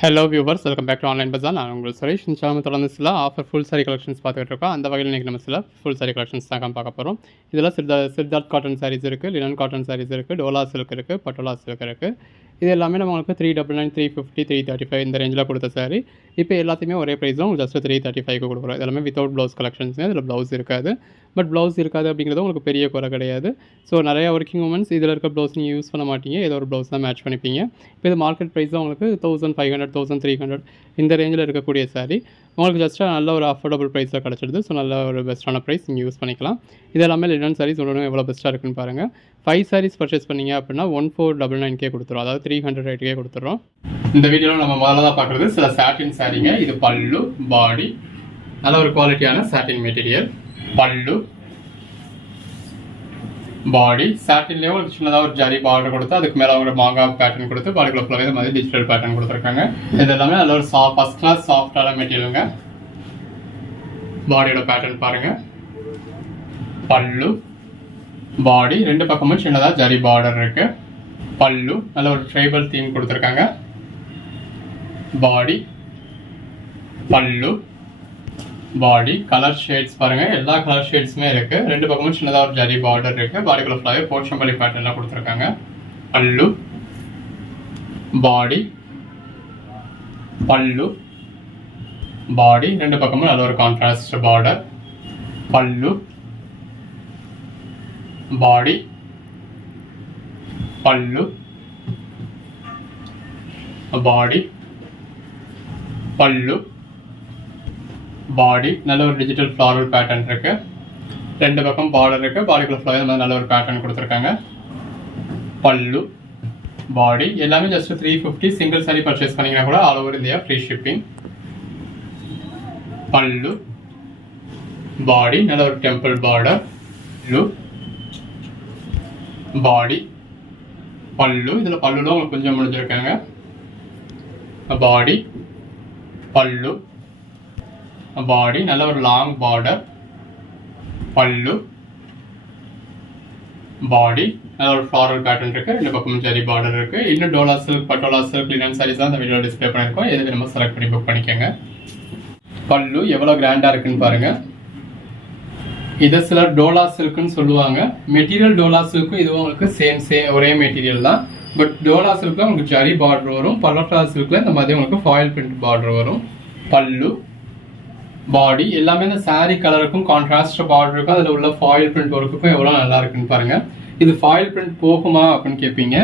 Hello viewers, welcome back to online Bazaar. நான் உங்கள் சுரேஷ். இந்த சேனல் தொடர்ந்து சில ஆஃபர் ஃபுல் சாரி கலெக்ஷன்ஸ் பார்த்துட்டு இருக்கோம். அந்த வகையில் இன்றைக்கி நம்ம சில ஃபுல் சாரி கலெக்ஷன்ஸ் தான் பார்க்க போகிறோம். இதில் சித்தார்த் காட்டன் சாரீஸ் இருக்குது, லினன் காட்டன் சாரீஸ் இருக்குது, டோலா சில்க் இருக்குது, பட்டோலா சில்க் இருக்குது. இது எல்லாமே நம்மளுக்கு 399, 350, 335 இந்த ரேஞ்சில் கொடுத்த சாரி இப்போ எல்லாத்தையுமே ஒரே ப்ரைஸ் தான் ஜஸ்ட் 335 கொடுக்குறோம். இதெல்லாமே வித்தவுட் ப்ளவுஸ் கலெக்ஷன்ஸ். இதில் ப்ளவுஸ் இருக்காது. பட் ப்ளவுஸ் இருக்காது அப்படிங்கிறது உங்களுக்கு பெரிய குறை கிடையாது. ஸோ நிறையா ஒர்க்கிங் உமன்ஸ் இதில் இருக்க ப்ளவுஸ் நீங்கள் யூஸ் பண்ண மாட்டீங்க, ஏதோ ஒரு ப்ளவுஸ் தான் மேட்ச் பண்ணிப்பீங்க. இப்போ இது மார்க்கெட் ப்ரைஸ் தான் உங்களுக்கு 1500, 1300 இந்த ரேஞ்சில் இருக்கக்கூடிய சாரீ உங்களுக்கு ஜஸ்ட்டாக நல்ல ஒரு அஃபோர்டபுள் ப்ரைஸில் கிடச்சிடுது. ஸோ நல்ல ஒரு பெஸ்ட்டான ப்ரைஸ் நீங்கள் யூஸ் பண்ணிக்கலாம். இது எல்லாமே லினன் சாரீஸ் ஒன்று எவ்வளோ பெஸ்ட்டாக இருக்குன்னு பாருங்கள். 5 சாரீஸ் பர்ச்சேஸ் பண்ணிங்க அப்படின்னா 1499K கொடுத்துரும், அதாவது 308K கொடுத்துரும். இந்த வீடியோவில் நம்ம முதல்ல தான் பார்க்குறது சில சாட்டின் சாரீங்க. இது பல்லு, பாடி, நல்ல ஒரு குவாலிட்டியான சாட்டின் மெட்டீரியல். பல்லு, பாடி சாட்டின்லேயே ஒரு சின்னதாக ஒரு ஜரி பார்டர் கொடுத்து அதுக்கு மேலே ஒரு மாங்காய் பேட்டர்ன் கொடுத்து பாடிக்குள்ள ஃபுல்லாகவே இது மாதிரி டிஜிட்டல் பேட்டர்ன் கொடுத்துருக்காங்க. இது எல்லாமே நல்ல ஒரு ஃபர்ஸ்ட் கிளாஸ் சாஃப்டான மெட்டீரியலுங்க. பாடியோட பேட்டர்ன் பாருங்கள். பல்லு, பாடி ரெண்டு பக்கமும் சின்னதாக ஜரி பார்டர் இருக்கு. பல்லு நல்ல ஒரு ட்ரைபல் தீம் கொடுத்துருக்காங்க. பாடி, பல்லு, பாடி கலர் ஷேட்ஸ் பாருங்க, எல்லா கலர் ஷேட்ஸுமே இருக்கு. ரெண்டு பக்கமும் சின்னதாக ஒரு ஜரி பார்டர் இருக்கு. பாடிக்குள்ள ஃபுல்லாகவே போச்சம்பள்ளி பேட்டர்ன்லாம் கொடுத்துருக்காங்க. பல்லு, பாடி, பல்லு, பாடி ரெண்டு பக்கமும் நல்ல ஒரு கான்ட்ராஸ்ட் பார்டர். பல்லு, பாடி, பல்லு, பாடி, பல்லு, பாடி நல்ல ஒரு டிஜிட்டல் ஃப்ளாரல் பேட்டர்ன் இருக்கு. ரெண்டு பக்கம் பார்டர் இருக்கு. பாடிக்குள்ள ஃபுல்லாக நல்ல ஒரு பேட்டர்ன் கொடுத்துருக்காங்க. பல்லு, பாடி எல்லாமே ஜஸ்ட் 350. சிங்கிள் சாரி பர்ச்சேஸ் பண்ணீங்கன்னா கூட all over India free shipping. பல்லு, பாடி நல்ல ஒரு டெம்பிள் பார்டர். பல்லு, பாடி, பல்லு இதில் பல்லுல உங்களுக்கு கொஞ்சம் முடிஞ்சிருக்காங்க. பாடி, பல்லு, பாடி நல்ல ஒரு லாங் பார்டர். பல்லு, பாடி நல்ல ஒரு ஃப்ளாரல் பேட்டர்ன் இருக்கு. ரெண்டு பக்கமும் ஜரி பார்டர் இருக்கு. இன்னும் Dola silk, Patola silk, linen sarees தான் இந்த வீடியோ டிஸ்பிளே பண்ணியிருக்கோம். எது நம்ம செலக்ட் பண்ணி புக் பண்ணிக்கோங்க. பல்லு எவ்வளோ கிராண்டாக இருக்குன்னு பாருங்க. இதை சிலர் டோலா சில்க்னு சொல்லுவாங்க. மெட்டீரியல் டோலா சில்க்கும் இதுவும் உங்களுக்கு சேம் ஒரே மெட்டீரியல் தான். பட் டோலா சில்க்ல உங்களுக்கு ஜரி பார்டர் வரும். பல்லோட்டா சில்க்ல இந்த மாதிரி உங்களுக்கு ஃபாயில் பிரிண்ட் பார்டர் வரும். பல்லு, பாடி எல்லாமே இந்த சாரீ கலருக்கும் கான்ட்ராஸ்ட் பார்டர் இருக்கும். அதில் உள்ள ஃபாயில் பிரிண்ட் ஒர்க்குக்கும் எவ்வளோ நல்லா இருக்குன்னு பாருங்க. இது ஃபாயில் பிரிண்ட் போகுமா அப்படின்னு கேட்பீங்க.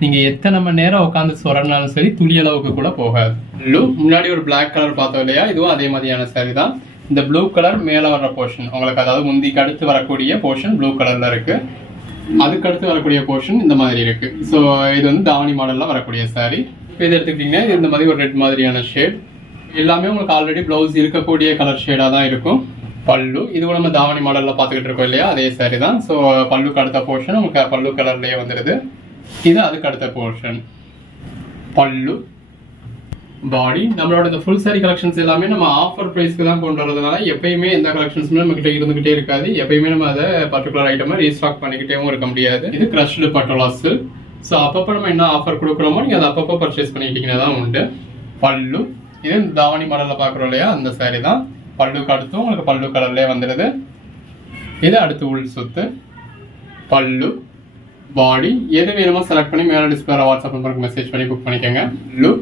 நீங்கள் எத்தனை மணி நேரம் உட்காந்து சொரனாலும் சரி துளி அளவுக்கு கூட போகாது. முன்னாடி ஒரு பிளாக் கலர் பார்த்தோம் இல்லையா, இதுவும் அதே மாதிரியான சாரீ தான். இந்த ப்ளூ கலர் மேலே வர்ற போர்ஷன் உங்களுக்கு, அதாவது முந்திக்கு அடுத்து வரக்கூடிய போர்ஷன் ப்ளூ கலர்ல இருக்கு. அதுக்கு அடுத்து வரக்கூடிய போர்ஷன் இந்த மாதிரி இருக்கு. ஸோ இது வந்து தாவணி மாடல்ல வரக்கூடிய சாரீ. இப்போ இது எடுத்துக்கிட்டீங்கன்னா இது இந்த மாதிரி ஒரு ரெட் மாதிரியான ஷேட். எல்லாமே உங்களுக்கு ஆல்ரெடி பிளவுஸ் இருக்கக்கூடிய கலர் ஷேடாக தான் இருக்கும். பல்லு இது நம்ம தாவணி மாடலில் பார்த்துக்கிட்டு இருக்கோம் இல்லையா, அதே சாரி தான். ஸோ பல்லுக்கு அடுத்த போர்ஷன் உங்களுக்கு பல்லு கலர்லேயே வந்துடுது. இது அதுக்கு அடுத்த போர்ஷன். பல்லு, பாடி நம்மளோட இந்த ஃபுல் சாரி கலெக்ஷன்ஸ் எல்லாமே நம்ம ஆஃபர் ப்ரைஸ்க்கு தான் கொண்டு வரதுனால எப்பயுமே எந்த கலெக்ஷன்ஸுமே நம்ம கிட்ட இருந்துகிட்டே இருக்காது. எப்பயுமே நம்ம அதை பர்டிகுலர் ஐட்டமாக ரீஸ்டாக் பண்ணிக்கிட்டேவும் இருக்க முடியாது. இது கிரஷ்டு பட்டோலா சில்க். ஸோ அப்பப்போ நம்ம என்ன ஆஃபர் கொடுக்குறோமோ நீங்கள் அதை அப்பப்போ பர்ச்சேஸ் பண்ணிக்கிட்டீங்கன்னா தான் உண்டு. பல்லு இது தாவணி மாடலில் பார்க்குறோம் இல்லையா, அந்த சாரி தான். பல்லுக்கு அடுத்தும் உங்களுக்கு பல்லு கலர்லேயே வந்துடுது. இது அடுத்து உள் சுத்து. பல்லு, பாடி எது வேணுமோ செலக்ட் பண்ணி மேலே டிஸ்பிளே வாட்ஸ்அப் நம்பருக்கு மெசேஜ் பண்ணி புக் பண்ணிக்கோங்க. பல்லு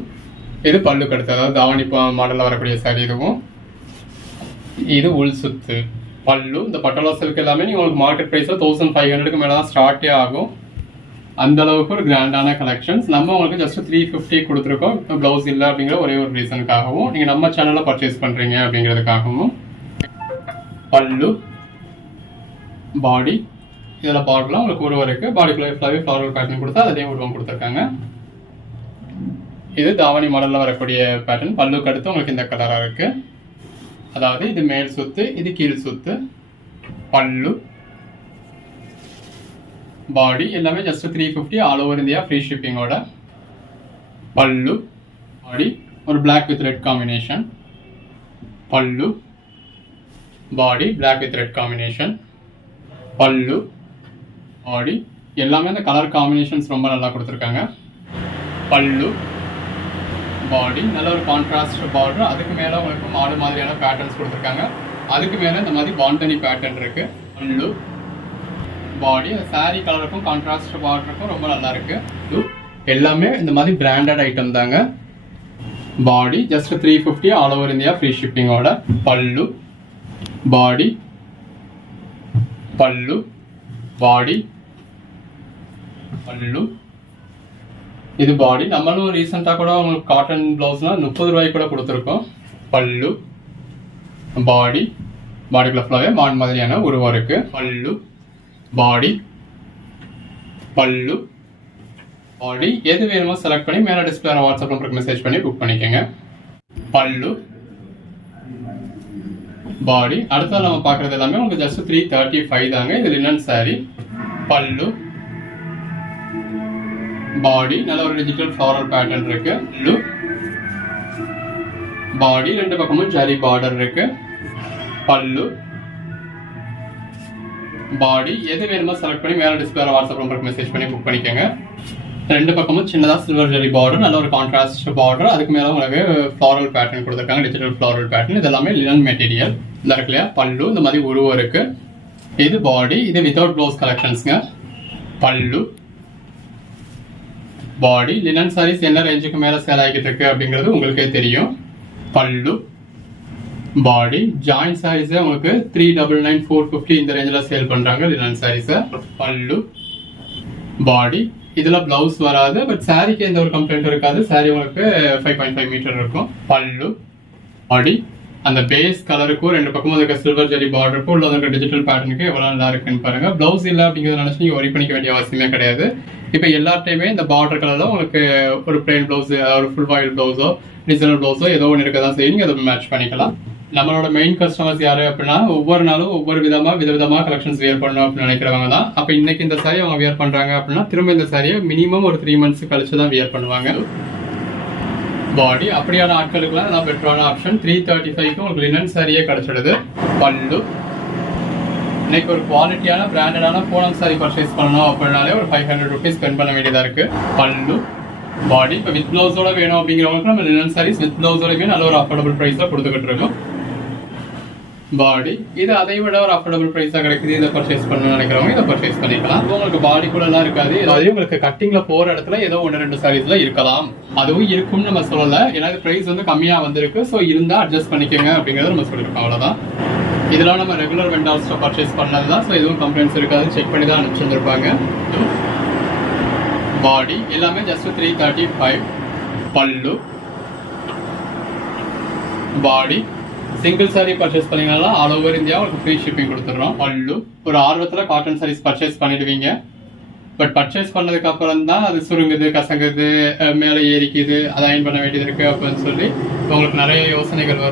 இது பல்லுக்கு அடுத்து, அதாவது தாவணி மாடலில் வரக்கூடிய சாரி இதுவும். இது உள் சுத்து. பல்லு இந்த பட்டோலா சில்க் எல்லாமே நீங்கள் உங்களுக்கு மார்க்கெட் ப்ரைஸில் 1500க்கு மேலே தான் ஸ்டார்ட்டே ஆகும். அந்த அளவுக்கு ஒரு கிராண்டான கலெக்ஷன்ஸ். நம்ம உங்களுக்கு ஜஸ்ட் 350 கொடுத்துருக்கோம். ப்ளவுஸ் இல்லை அப்படிங்கிற ஒரே ஒரு ரீசனுக்காகவும், நீங்கள் நம்ம சேனலில் பர்ச்சேஸ் பண்ணுறீங்க அப்படிங்கிறதுக்காகவும். பல்லு, பாடி இதில் பார்டர்லாம் உங்களுக்கு உருவம் இருக்குது. பாடிக்குள்ளே ஃபுல்லாகவே ஃப்ளாரல் பேட்டர்ன் கொடுத்தா அதையும் உருவம் கொடுத்துருக்காங்க. இது தாவணி மாடலில் வரக்கூடிய பேட்டர்ன். பல்லுக்கு அடுத்து உங்களுக்கு இந்த கலராக இருக்குது. அதாவது இது மேல் சுத்து, இது கீழ் சுத்து. பல்லு, பாடி எல்லாமே just 350 all over India free ஷிப்பிங்கோட. பல்லு, பாடி ஒரு பிளாக் வித் ரெட் காம்பினேஷன். பல்லு, body black with red combination. பல்லு, பாடி எல்லாமே இந்த கலர் காம்பினேஷன்ஸ் ரொம்ப நல்லா கொடுத்துருக்காங்க. பல்லு, பாடி நல்ல ஒரு கான்ட்ராஸ்ட் பார்டர், அதுக்கு மேலே உங்களுக்கு மாடு மாதிரியான பேட்டர்ன்ஸ் கொடுத்துருக்காங்க. அதுக்கு மேலே இந்த மாதிரி பாண்டனி பேட்டர்ன் இருக்கு. பல்லு, பாடி சாரீ கலருக்கும் கான்ட்ராஸ்ட் பார்டருக்கும் ரொம்ப நல்லா இருக்கு. எல்லாமே இந்த மாதிரி பிராண்டட் ஐட்டம் தாங்க. Body just 350 all over India free ஷிப்பிங்கோட. பல்லு, பாடி, பல்லு, பாடி, பல்லு, இது பாடி. நம்மளும் ரீசெண்டாக கூட உங்களுக்கு காட்டன் பிளவுஸ்னா 30 ரூபாய்க்கு கூட கொடுத்துருக்கோம். பல்லு, பாடி, பாடிக்குள்ள ஃபுல்லாகவே மான் மாதிரியான உருவம் இருக்கு. பல்லு, பாடி, பல்லு, பாடி, எது வேணுமோ செலக்ட் பண்ணி மேலே டிஸ்பிளே வாட்ஸ்அப் நம்பருக்கு மெசேஜ் பண்ணி புக் பண்ணிக்கோங்க. பல்லு, பாடி. அடுத்தது நம்ம பார்க்குறது எல்லாமே உங்களுக்கு ஜஸ்ட் 335 தாங்க. இது லினன் சாரி. பல்லு, பாடி, நல்ல ஒரு டிஜிட்டல் ஃப்ளாரல் பேட்டர்ன் இருக்கு. பல்லு, பாடி, ரெண்டு பக்கமும் ஜரி பார்டர் இருக்கு. பல்லு, பாடி, எது வேணுமோ செலக்ட் பண்ணி மேலே டிஸ்பிளே வாட்ஸ்அப் நம்பருக்கு மெசேஜ் பண்ணி புக் பண்ணிக்கோங்க. ரெண்டு பக்கமும் சின்னதாக சில்வர் ஜரி பார்டர், நல்ல ஒரு கான்ட்ராஸ்ட் பார்டர், அதுக்கு மேலே உங்களுக்கு ஃப்ளாரல் பேட்டர்ன் கொடுத்துருக்காங்க, டிஜிட்டல் ஃப்ளாரல் பேட்டர்ன். இது எல்லாமே லினன் மெட்டீரியல். இந்த இருக்கு இல்லையா, பல்லு இந்த மாதிரி உருவம் இருக்கு. இது பாடி, இது வித்தவுட் ப்ளவுஸ் கலெக்ஷன்ஸ்ங்க. பல்லு, பாடி. லினன் சாரீஸ் என்ன ரேஞ்சுக்கு மேலே சேல் ஆகிட்டு இருக்கு அப்படிங்கிறது உங்களுக்கே தெரியும். பல்லு, பாடி. ஜாயிண்ட் சாரீஸே உங்களுக்கு 399, 450 இந்த ரேஞ்சில் சேல் பண்றாங்க லினன் சாரீஸை. பல்லு, பாடி. இதுல பிளவுஸ் வராது, பட் சாரிக்கு எந்த ஒரு கம்ப்ளைண்ட் இருக்காது. சாரி உங்களுக்கு 5.5 மீட்டர் இருக்கும். பல்லு, பாடி. அந்த பேஸ் கலருக்கும் ரெண்டு பக்கமும் இருக்க சில்வர் ஜரி பார்டருக்கும் உள்ள டிஜிட்டல் பேட்டர்னுக்கு எவ்வளவு நல்லா இருக்குன்னு பாருங்க. பிளவுஸ் இல்லை அப்படிங்கிறத நினைச்சு நீங்க ஒரி பண்ணிக்க வேண்டிய அவசியமே கிடையாது. இப்ப எல்லாத்தையுமே இந்த பார்டர் கலர்ல உங்களுக்கு ஒரு பிளைன் பிளவுஸ், ஒரு ஃபுல் வாயில் பிளவுஸோ டிசைனர் பிளவுஸோ ஏதோ ஒன்று இருக்கதான் செய்யும். நீங்க அதை மேட்ச் பண்ணிக்கலாம். நம்மளோட மெயின் கஸ்டமர்ஸ் யாரு அப்படின்னா ஒவ்வொரு நாளும் ஒவ்வொரு விதவிதமா கலெக்ஷன்ஸ் வியர் பண்ணணும் அப்படின்னு நினைக்கிறவங்க தான். அப்ப இன்னைக்கு இந்த சாரி அவங்க வியர் பண்றாங்க அப்படின்னா திரும்ப இந்த சாரியை மினிமம் ஒரு 3 months கழிச்சு தான் வியர் பண்ணுவாங்க. பாடி. அப்படியான ஆட்களுக்குலாம் நான் பெட்டரான ஆப்ஷன் 335க்கு உங்களுக்கு லினன் சாரியே கிடைச்சிடுது. பல்லு. இன்னைக்கு ஒரு குவாலிட்டியான பிராண்டடான பூனம் சாரி பர்ச்சேஸ் பண்ணணும் அப்படின்னாலே ஒரு 500 rupees ஸ்பெண்ட் பண்ண வேண்டியதா இருக்கு. பல்லு, பாடி. இப்போ வித் பிளவுஸோட வேணும் அப்படிங்கிறவங்களுக்கு நம்ம லினன் சாரீஸ் வித் பிளவுஸோடவே நல்ல ஒரு அஃபோர்டபுள் பிரைஸ்ல கொடுத்துக்கிட்டு இருக்கோம். பாடி. இது அதை விட ஒரு அஃபோர்டபுள் பிரைஸா கிடைக்குது, இதை பர்ச்சேஸ் பண்ணணும்னு நினைக்கிறவங்க இதை பர்ச்சேஸ் பண்ணிக்கலாம். உங்களுக்கு பாடிக்குள்ள எல்லாம் இருக்காது, அதையும் உங்களுக்கு கட்டிங்ல போற இடத்துல ஏதோ 1-2 சாரீஸ்ல இருக்கலாம். அதுவும் இருக்கும்னு நம்ம சொல்லல, ஏன்னா பிரைஸ் வந்து கம்மியா வந்திருக்கு. ஸோ இருந்தா அட்ஜஸ்ட் பண்ணிக்கோங்க அப்படிங்கறத நம்ம சொல்லியிருக்கோம். அவ்வளவுதான். இதெல்லாம் நம்ம ரெகுலர் வெண்டார்ஸ்ல பர்ச்சேஸ் பண்ணதுதான். ஸோ எதுவும் கம்ப்ளைண்ட்ஸ் இருக்காது, செக் பண்ணி தான் அனுப்பிச்சிருப்பாங்க. பாடி எல்லாமே ஜஸ்ட் 335. பல்லு, பாடி. சிங்கிள் சாரி பர்ச்சேஸ் பண்ணீங்கன்னா ஆல் ஓவர் இந்தியா உங்களுக்கு ஃப்ரீ ஷிப்பிங் கொடுத்துடுறோம். பல்லு. ஒரு ஆர்வத்தில் காட்டன் சாரீஸ் பர்ச்சேஸ் பண்ணிடுவீங்க, பட் பர்ச்சேஸ் பண்ணதுக்கு அப்புறம் தான் அது சுருங்குது, கசங்குது, மேலே ஏறிக்குது, அதை அயன் பண்ண வேண்டியது இருக்கு அப்படின்னு சொல்லி உங்களுக்கு நிறைய யோசனைகள் வரும்.